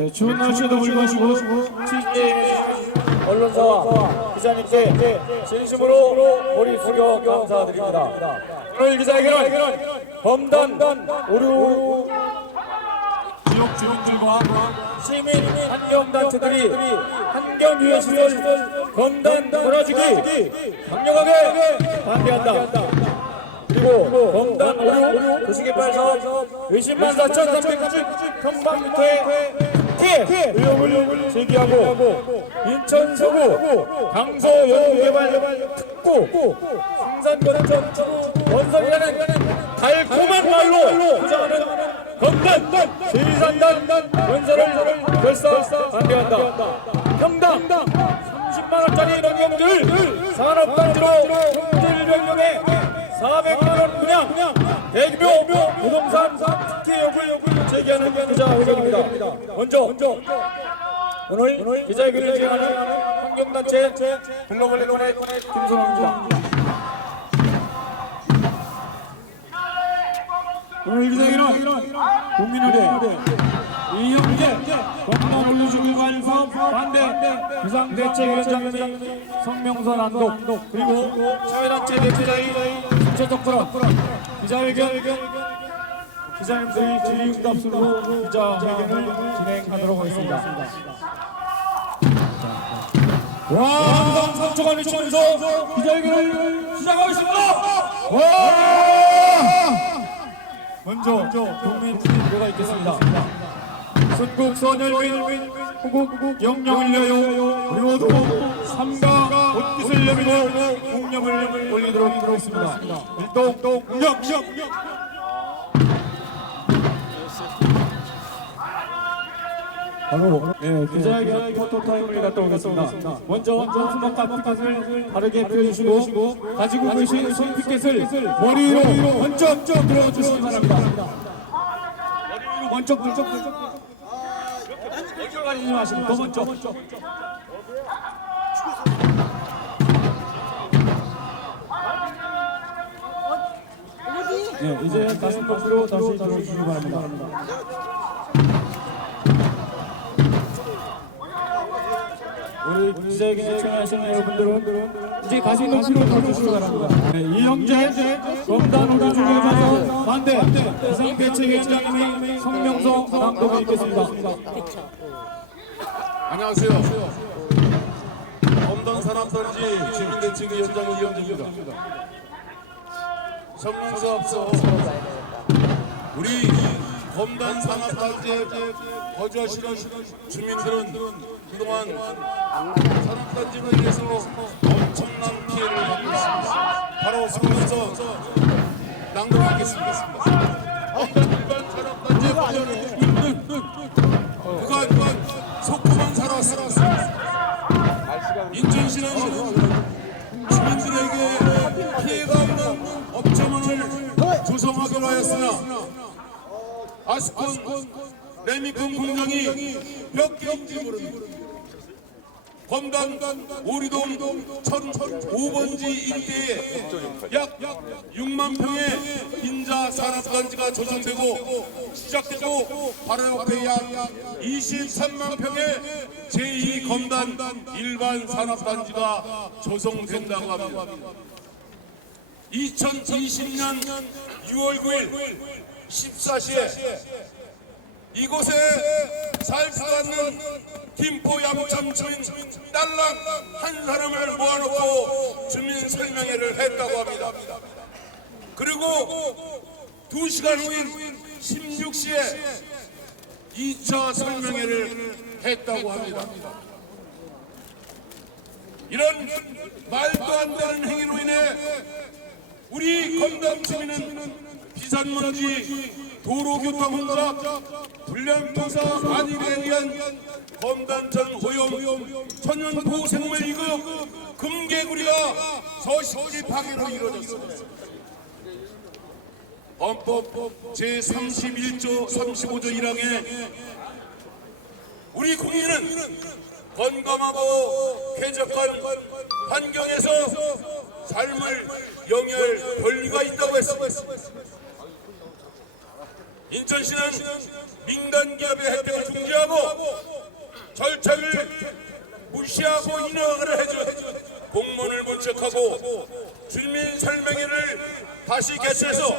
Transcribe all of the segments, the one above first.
네, 추운 날씨에도 불구하고 언론사와 기자님께 진심으로 머리 숙여 감사드립니다. 오늘 기자회견은 범단 오류 지역 주민들과 시민 환경단체들이 환경유해시설 검단 몰아주기 강력하게 반대한다. 그리고 검단 오류 도시개발 사업 의심만 4,390평방미터의 피해 의혹을 제기하고 인천 서구 강서 연구개발 특구 생산거점 건설이라는 달콤한 말로 주장하는 검단 제2산단 건설을 결사 반대한다. 평당 30만원짜리 농경들 산업단지로 품질 변경에 400만원 분양 대규모 부동산 특혜 요구를 제기하는 기자회견입니다. 먼저 오늘 기자회견을 진행하는 환경단체 글로벌 레몬의 김선호입니다. 오늘 기자회견은 국민의회 이영재 검단오류주기발 사업 반대 비상대책위원장님 성명서 안독 그리고 사회단체 대표자의 신체적 불안 기자회견 기자님들의 질의응답수로 기자회견을 진행하도록 하겠습니다. 와, 항상 3초간 외치면서 기자회견을 시작하겠습니다. 와! 먼저 국민투표가 있겠습니다. 순국 선열민 후국 영령을 위하여 우리 모두 삼가 옷깃을 여미고 공념을 올리도록 하겠습니다. 일동 공념 바로 기자회견 포토타임을 갖다 오겠습니다. 먼저 수목과 피켓을 바르게 펴주시고 가지고 계신 손피켓을 머리 위로 번쩍 들어주시기 바랍니다. 머리 위로 번쩍 여기로 가리지 마시고 더 번쩍 네, 이제 가슴 벅으로 다시 들어주시기 바랍니다. 우리 기자회견에 참여하시는 여러분들은 이제 가슴 높이로 들어주시기 바랍니다. 네, 이영재 검단 오류주기발 반대 비상대책위원장님의 성명서 낭독이 있겠습니다. 안녕하세요. 검단 산업단지 주민대책위원장 이영재입니다. 성명서 앞서 우리 검단 산업단지에 거주하시는 주민들은 그동안 산업단지로 인해서 엄청난 피해를 받고 있습니다. 바로 성명서 낭독하겠습니다. 일반 산업단지에 관련해 그간 속고만 살아왔습니다. 인천시는 주민들에게 피해가 없는 업체망을 조성하기로 하였으나 아스콘 레미콘 공장이 몇 개인지 모릅니다. 검단 오리동 1005번지 일대에 약 6만 평의 인자 산업단지가 조성되고 시작되고 바로 옆에 약 23만 평의 제2 검단 일반 산업단지가 조성된다고 합니다. 2020년 6월 9일 14시에 이곳에 살지도 않는 김포 양천 주민 딸랑 한 사람을 모아놓고 주민 설명회를 했다고 합니다. 그리고 2시간 후인 16시에 2차 설명회를 했다고 합니다. 이런 말도 안 되는 행위로 인해 우리 검단 주민은 비산먼지, 도로교통공사, 불량토사 안일에 대한 검단천 오염, 천연보호생물이급 금개구리가 서식지 파괴로 이루어졌습니다. 헌법 제31조 35조 1항에 우리 국민은 건강하고 쾌적한 환경에서 삶을 영위할 권리가 있다고 했습니다. 인천시는 민간 기업의 혜택을 중지하고 절차를 무시하고 인허가를 해준 공무원을 문책하고 주민 설명회를 다시 개최해서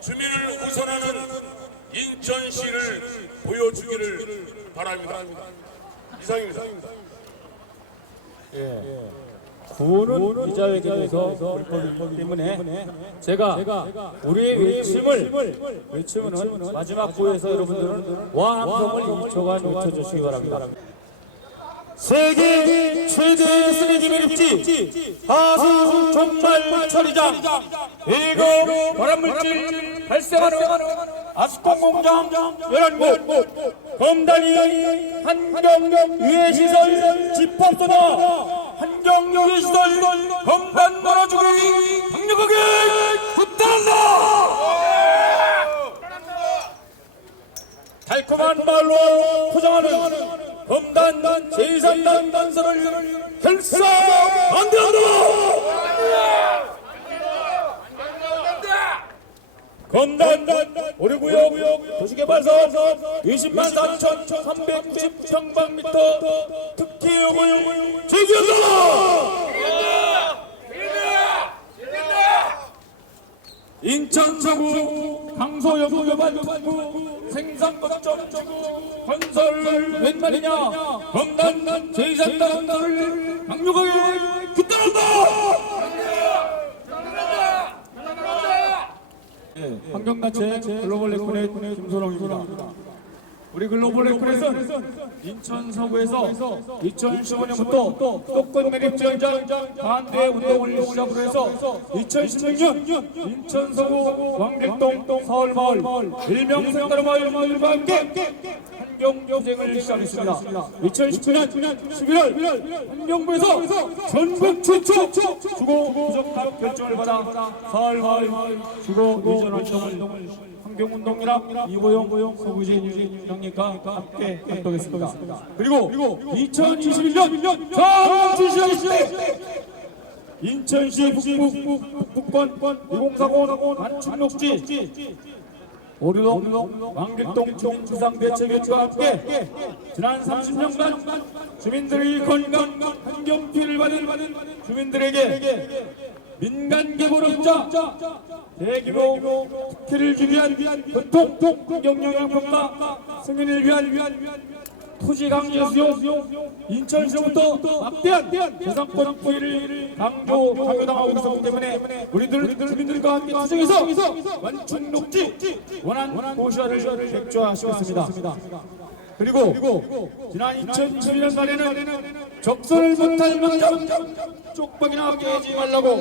주민을 우선하는 인천시를 보여주기를 바랍니다. 이상입니다. 구호는 기자회견에서 불법이기 때문에 제가 우리의 외침은 마지막 구호에서 여러분들은 와 함성을 2초간 외쳐주시기 바랍니다. 세계 최대의 쓰레기 매립지 하수 정말 처리장 일곱 발암물질 발생하는 아스콘 공장 11곳 검단이 환경 유해시설 집합소나 환경 유해시설 검단 몰아주기 강력하게 부탁한다. 달콤한 말로 포장하는 검단 제3단 단서를 결사 반대한다. 검단 오류구역 도시개발사업 20만 4,390평방미터 특혜용을 제기한다. 인천 서구 강소여부개발부 생산거점 건설 웬 말이냐. 검단 제3단서를 강력하게 규탄한다. 환경단체 글로벌 레코넷 김소롱입니다. 우리 글로벌 레코넷은 인천 서구에서 2015년부터 토건 매립지 현장 반대 운동을 시작으로 해서 2016년 인천 서구 광객동 서울마을 일명 생가르마을과 함께 환경투쟁을 시작했습니다. 2019년 11월 환경부에서 전국 최초 주거 부적합 결정을 받아 서울마을 주거 이전 활동을 환경운동이랑 이호영 서구진 형님과 함께 활동했습니다. 그리고 2021년 정치 시작했을 인천시 북부권 2040 안축녹지 오류동 왕객동 총지상대책위원과 함께 지난 30년간 주민들의 건강 환경 피해를 받은 주민들에게 민간 개발업자 대규모 특혜를 주기 위한 교통 환경영향평가 승인을 위한 토지 강제 수용 인천시로부터 막대한 재산권 포기를 강요당하고 있었기 때문에 우리들 주민들과 함께 투쟁해서 완충 녹지 원안 고시화를 백조화시켰습니다. 그리고 지난 2021년 말에는 적선을 못할 만큼 쪽박이나 깨지 말라고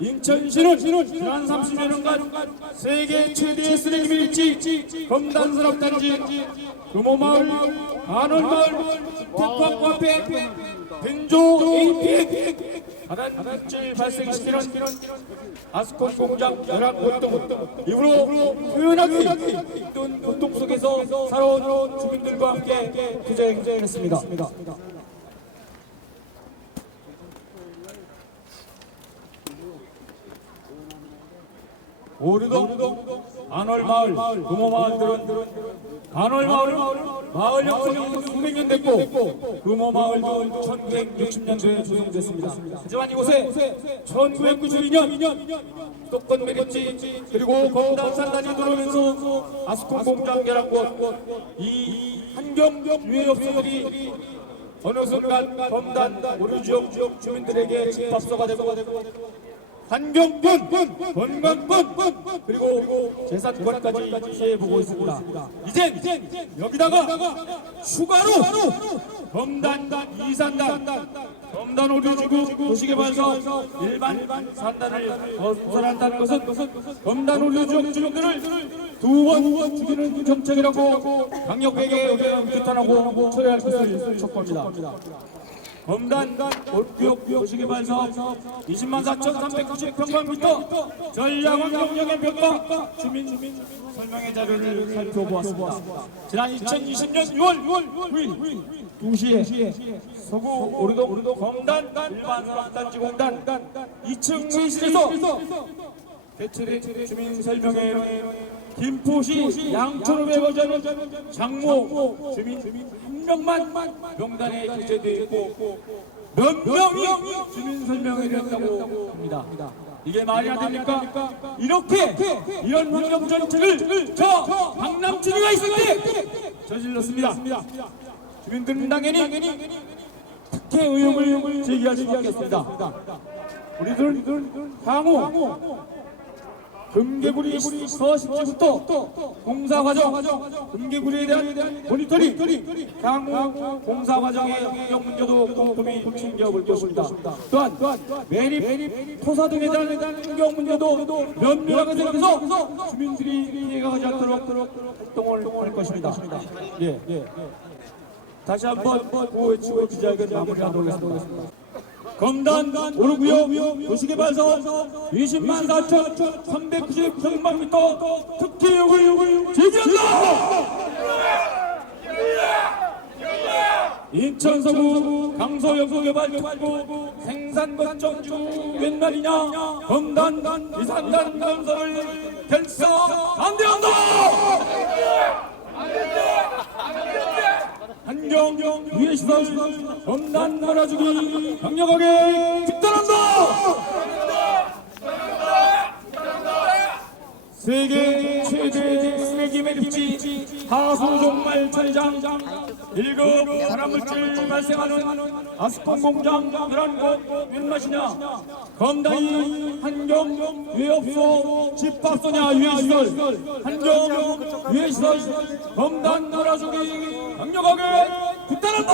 인천시는 지난 30년간 세계 최대의 쓰레기 밀지 검단산업단지 금호마을 안월마을 주택광 앞에 벤조 APX 발암물질 발생시키는 아스콘 공장 11곳 이후로 표현하기 힘든 고통 속에서 살아온 주민들과 함께 투쟁했습니다. 오류동 안월마을 금호마을들은 안월마을은 마을 형성이 수백 년 됐고 금호마을도 1960년도에 조성됐습니다. 하지만 이곳에 1992년 수도권 매립지 그리고 검단산단이 들어오면서 아스콘 공장 11곳 이 환경 유해업소들이 어느 순간 검단 오류지역 주민들에게 집합소가 되고 환경권, 건강권, 그리고 재산권까지 피해보고 있습니다. 이젠 여기다가 추가로 검단 2산단, 검단 오류지구 도시개발사업 일반 산단을 건설한다는 것은 검단 오류지역 주민들을 두 번 죽이는 정책이라고 강력하게 규탄하고 처리할 것을 촉구합니다. 검단 올구역 도시개발사업 20만 4,390평방미터 전략환경영향 평가 주민 설명회 자료를 살펴보았습니다. 지난 2020년 6월 9일 2시에 서구 오류동 검단 일반산업단지공단 2층 회의실에서 개최된 주민 설명회에는 김포시 양천읍에 거주하는 장모 주민 한 명만 명단에 기재되어 있고 몇 명이 주민 설명을 했다고 합니다. 이게 말이 안 됩니까? 이렇게 이런 환경 정책을 저 박남준이가 있을 때 저질렀습니다. 주민들은 당연히 특혜 의혹을 제기할 수밖에 없습니다. 우리들은 향후 금개구리 서식지부터 공사 과정, 금개구리에 대한 모니터링, 향후 공사 과정의 환경 문제도 꼼꼼히 챙겨볼 것입니다. 또한 매립, 토사 등에 대한 환경 문제도 면밀하게 생각해서 주민들이 피해가 가지 않도록 활동을 할 것입니다. 예. 다시 한번 구호외치고 기자회견 마무리하도록 하겠습니다. 검단 오르구역 도시개발사업 20만 4,390평방미터 특혜 의혹을 제기한다! 인천서구 강서역소개발 특구 생산거점주 웬 말이냐? 검단 이산단 건설을 결사 반대한다! 환경 위해시설 검단 몰아주기 강력하게 집단한다! 세계 최대 쓰레기 매립지 하수종말 처리장 1급 발암물질 발생하는 아스콘 공장 11곳 웬 맛이냐? 검단이 환경 위해업소 집합소냐 위해시설 환경 위해시설 검단 몰아주기 강력하게 집단한다!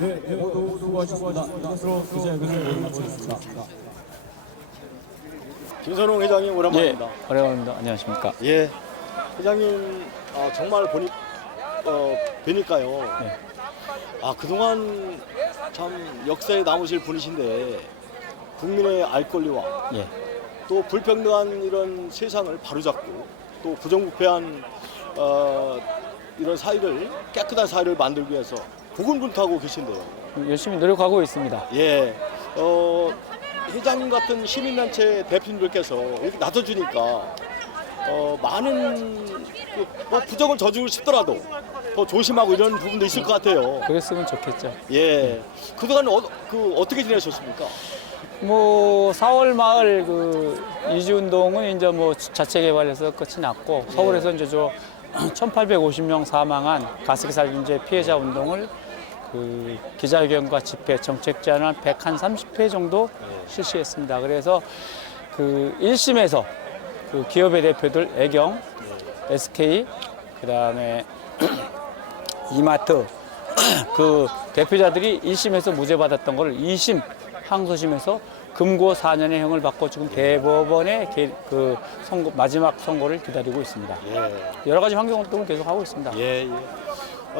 네, 모두 수고하셨습니다. 이것으로 기자회견을 마치겠습니다. 김선홍 회장님 오랜만입니다. 오랜만입니다. 안녕하십니까. 예, 회장님 정말 뵈니까요. 네. 그동안 참 역사에 남으실 분이신데 국민의 알 권리와 예. 또 불평등한 이런 세상을 바로잡고 또 부정부패한 이런 사회를 깨끗한 사회를 만들기 위해서 고군분투하고 계신데요. 열심히 노력하고 있습니다. 예, 회장님 같은 시민단체 대표님들께서 이렇게 나서주니까 많은 뭐 부정을 저지르고 싶더라도 더 조심하고 이런 부분도 있을 것 같아요. 그랬으면 좋겠죠. 예, 그동안 어떻게 지내셨습니까? 뭐 4월 마을 그 이주운동은 이제 뭐 자체 개발해서 끝이 났고 서울에서 이제 1,850명 사망한 가습기 살균제 피해자 운동을 그 기자회견과 집회, 정책 제안을 130회 정도 실시했습니다. 그래서 그 1심에서 그 기업의 대표들 애경, SK, 그다음에 이마트 그 대표자들이 1심에서 무죄 받았던 걸 2심 항소심에서 금고 4년의 형을 받고 지금 대법원의 그 선고, 마지막 선고를 기다리고 있습니다. 예, 여러 가지 환경 활동을 계속 하고 있습니다. 예.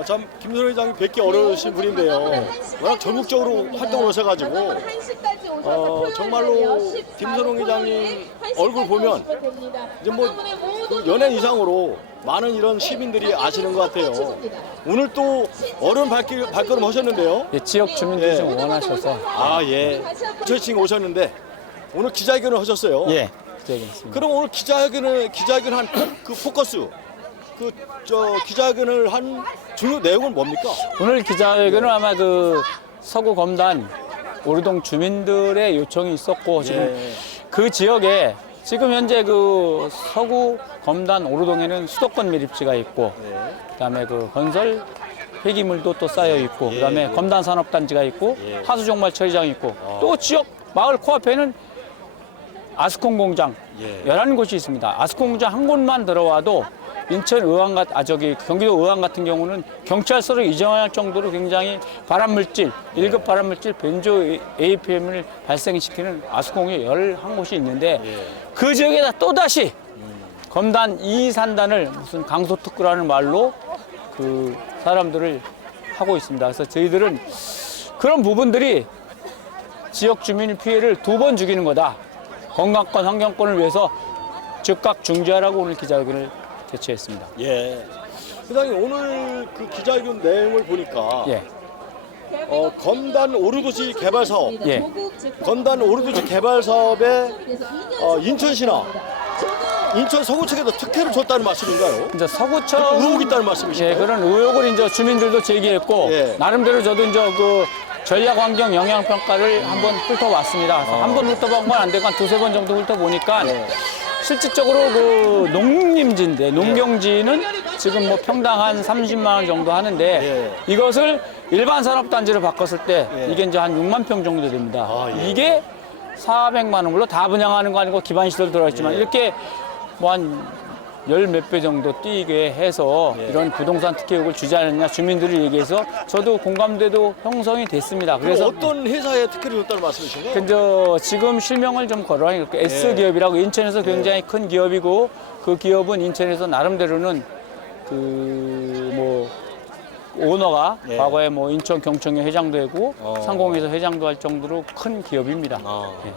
참 김선홍 회장님 뵙기 어려우신 분인데요. 워낙 전국적으로 활동을 하셔가지고 정말로 김선홍 회장님 얼굴 보면 이제 뭐 그 연예인 이상으로 많은 이런 시민들이 아시는 것 같아요. 오늘 또 어려운 발걸음 하셨는데요. 예, 지역 주민들이 좀 원하셔서 예. 저희 지금 오셨는데 오늘 기자회견을 하셨어요. 예, 기자회견했습니다. 그럼 오늘 기자회견 한 그 포커스 기자회견을 한 주요 내용은 뭡니까? 오늘 기자회견은 아마 그 서구 검단 오르동 주민들의 요청이 있었고 지금 그 지역에 지금 현재 그 서구 검단 오르동에는 수도권 밀입지가 있고 그다음에 그 건설 폐기물도 또 쌓여 있고 그다음에 검단 산업단지가 있고 하수종말 처리장이 있고 또 지역 마을 코앞에는 아스콘 공장 11곳이 있습니다. 아스콘 공장 한 곳만 들어와도 인천 의왕 경기도 의왕 같은 경우는 경찰서로 이전할 정도로 굉장히 발암물질, 1급 발암물질 벤조 APM을 발생시키는 아스콘이 11곳이 있는데 그 지역에다 또다시 검단 2산단을 무슨 강소특구라는 말로 그 사람들을 하고 있습니다. 그래서 저희들은 그런 부분들이 지역 주민 피해를 2번 죽이는 거다. 건강권, 환경권을 위해서 즉각 중지하라고 오늘 기자회견을 개최했습니다. 예. 회장님 오늘 그 기자회견 내용을 보니까 예. 검단 오르도시 개발 사업, 예. 검단 오르도시 개발 사업에 인천시나 인천 서구 측에서 특혜를 줬다는 말씀인가요? 이제 서구청 의혹이 있다는 말씀이시죠? 예, 그런 의혹을 이제 주민들도 제기했고 예. 나름대로 저도 이제 그 전략 환경 영향 평가를 한번 훑어봤습니다. 한 번 훑어본 건 안 되고 한 두세 번 정도 훑어보니까 실질적으로 그 농림지인데 농경지는 지금 뭐 평당 한 30만 원 정도 하는데 이것을 일반 산업단지로 바꿨을 때 이게 이제 한 6만 평 정도 됩니다. 이게 400만 원, 물론 다 분양하는 거 아니고 기반 시설 들어있지만 이렇게 뭐 한 열 몇 배 정도 뛰게 해서 이런 부동산 특혜 의혹을 주지 않느냐 주민들이 얘기해서 저도 공감대도 형성이 됐습니다. 그래서 그래서 어떤 회사에 특혜를 줬다는 말씀이신가요? 근데 지금 실명을 좀 거론하니까 S기업이라고 인천에서 굉장히 큰 기업이고 그 기업은 인천에서 나름대로는 그 뭐 오너가 과거에 뭐 인천 경청회 회장도 했고 상공회사 회장도 할 정도로 큰 기업입니다. 예.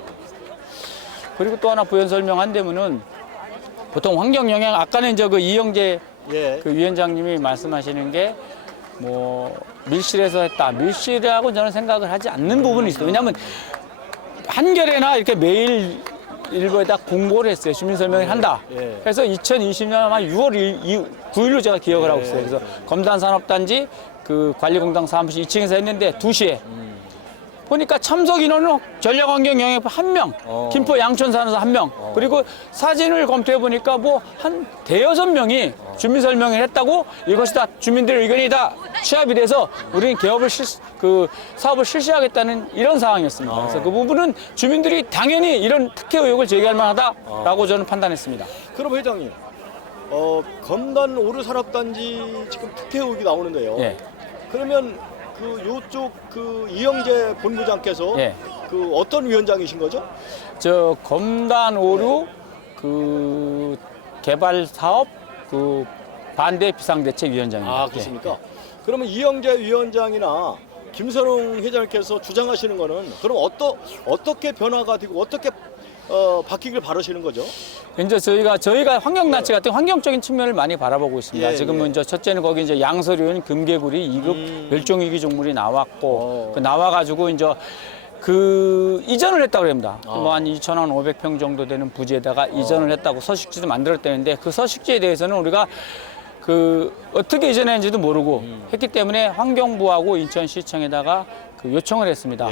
그리고 또 하나 부연 설명한다면은 보통 환경 영향 아까는 이제 그 이영재 예. 그 위원장님이 말씀하시는 게 뭐 밀실에서 했다. 밀실이라고 저는 생각을 하지 않는 부분이 있어요. 왜냐하면 한겨레나 이렇게 매일 일부에다 공고를 했어요. 주민 설명을 한다. 그래서 2020년 아마 6월 9일로 제가 기억을 하고 있어요. 그래서 검단산업단지 그 관리공단 사무실 2층에서 했는데 2시에 보니까 참석 인원은 전략환경영향 1명, 김포 양천산에서 1명, 그리고 사진을 검토해 보니까 뭐 한 대여섯 명이 주민 설명을 했다고 이것이 다 주민들의 의견이 다 취합이 돼서 우리는 그 사업을 실시하겠다는 이런 상황이었습니다. 그래서 그 부분은 주민들이 당연히 이런 특혜 의혹을 제기할 만하다라고 저는 판단했습니다. 그럼 회장님, 검단 오르 산업단지 지금 특혜 의혹이 나오는데요. 예. 그러면 그 요쪽 그 이영재 본부장께서 예. 그 어떤 위원장이신 거죠? 저 검단 오류 그 개발 사업 그 반대 비상대책위원장입니다. 아, 그렇습니까? 그러면 이영재 위원장이나 김선웅 회장님께서 주장하시는 거는 그럼 어떻게 변화가 되고 어떻게 바뀌길 바라시는 거죠? 이제 저희가 환경단체 같은 환경적인 측면을 많이 바라보고 있습니다. 예, 지금은 이제 첫째는 거기 이제 양서류인 금개구리 2급 멸종위기 종물이 나왔고 그 나와가지고 이제 그 이전을 했다고 합니다. 뭐 한 2,500평 정도 되는 부지에다가 이전을 했다고 서식지도 만들었다는데 그 서식지에 대해서는 우리가 그 어떻게 이전했는지도 모르고 했기 때문에 환경부하고 인천시청에다가 그 요청을 했습니다.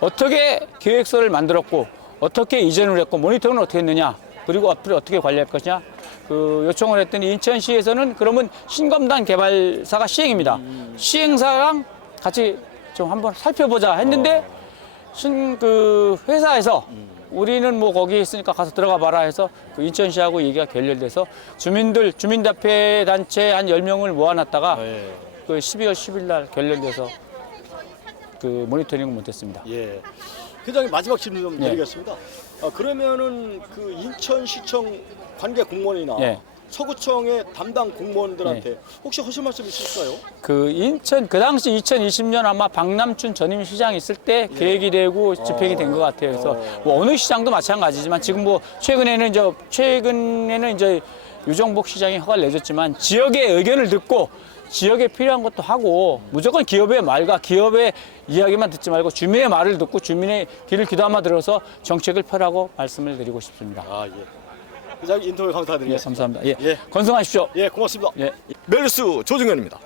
어떻게 계획서를 만들었고 어떻게 이전을 했고 모니터는 어떻게 했느냐 그리고 앞으로 어떻게 관리할 것이냐 그 요청을 했더니 인천시에서는 그러면 신검단 개발사가 시행입니다. 시행사랑 같이 좀 한번 살펴보자 했는데 그 회사에서 우리는 뭐 거기 있으니까 가서 들어가 봐라 해서 그 인천시하고 얘기가 결렬돼서 주민대표 단체 한 10명을 모아놨다가 그 12월 10일 날 결렬돼서 그 모니터링을 못했습니다. 예. 회장님 마지막 질문 좀 드리겠습니다. 그러면은 그 인천시청 관계 공무원이나 서구청의 담당 공무원들한테 혹시 하실 말씀 있을까요? 그 당시 2020년 아마 박남춘 전임 시장이 있을 때 계획이 되고 집행이 된 것 같아요. 그래서 뭐 어느 시장도 마찬가지지만 지금 뭐 최근에는 이제 유정복 시장이 허가를 내줬지만 지역의 의견을 듣고 지역에 필요한 것도 하고 무조건 기업의 말과 기업의 이야기만 듣지 말고 주민의 말을 듣고 주민의 귀를 귀담아 들어서 정책을 펴라고 말씀을 드리고 싶습니다. 아, 예. 회장님 인터뷰 감사드리겠습니다. 감사합니다. 예. 건승하십시오. 예, 고맙습니다. 예. 멜리스 조중현입니다.